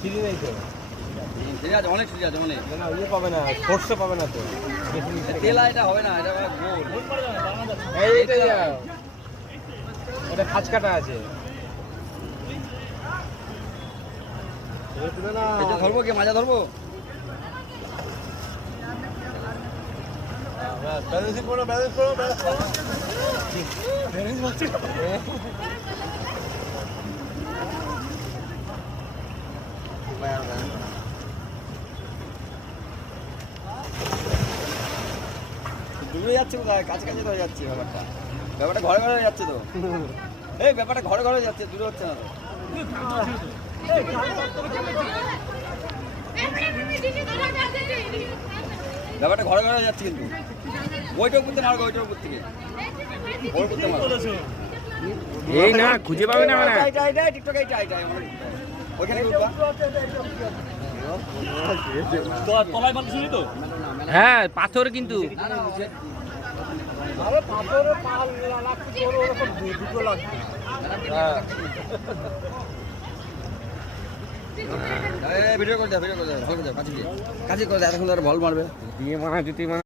সিঁড়ি নেই তো, সিঁড়ি আছে, অনেক সিঁড়ি আছে, অনেক। না ইয়ে পাবে না, সর্ষে পাবে না তো। তেলা এটা হবে না, এটা গোল। এইটাই এটা খাঁচ কাটা আছে। এটা ধরবো কি, মাজা ধরবো? ব্যালেন্সিং করো, ব্যালেন্স করো, ব্যালেন্স করো। ব্যালেন্স হচ্ছে দূরে যাচ্ছে কোথায়, কাছে কাছে ধরে যাচ্ছে ব্যাপারটা। ব্যাপারটা ঘরে ঘরে যাচ্ছে তো। এই ব্যাপারটা ঘরে ঘরে যাচ্ছে, দূরে হচ্ছে না তো। ব্যাপারটা ঘরে ঘরে যাচ্ছে কিন্তু। ওইটাও করতে মারবো, ওইটাও করতে গিয়ে ওর করতে মারবো। এই না খুঁজে পাবে না মানে। টিকটক এইটা ওইখানে ঢুকবা। তলায় মারতে শুনি তো। হ্যাঁ পাথর কিন্তু। আরে পাথরে পাল লাগছে তোর, ওরকম দুটো লাগছে। হ্যাঁ ভিডিও করে দাও, ভালো করে দাও, কাছে করে দাও, এতক্ষণ ধরে বল মারবে দিয়ে মারা জুতি মারা।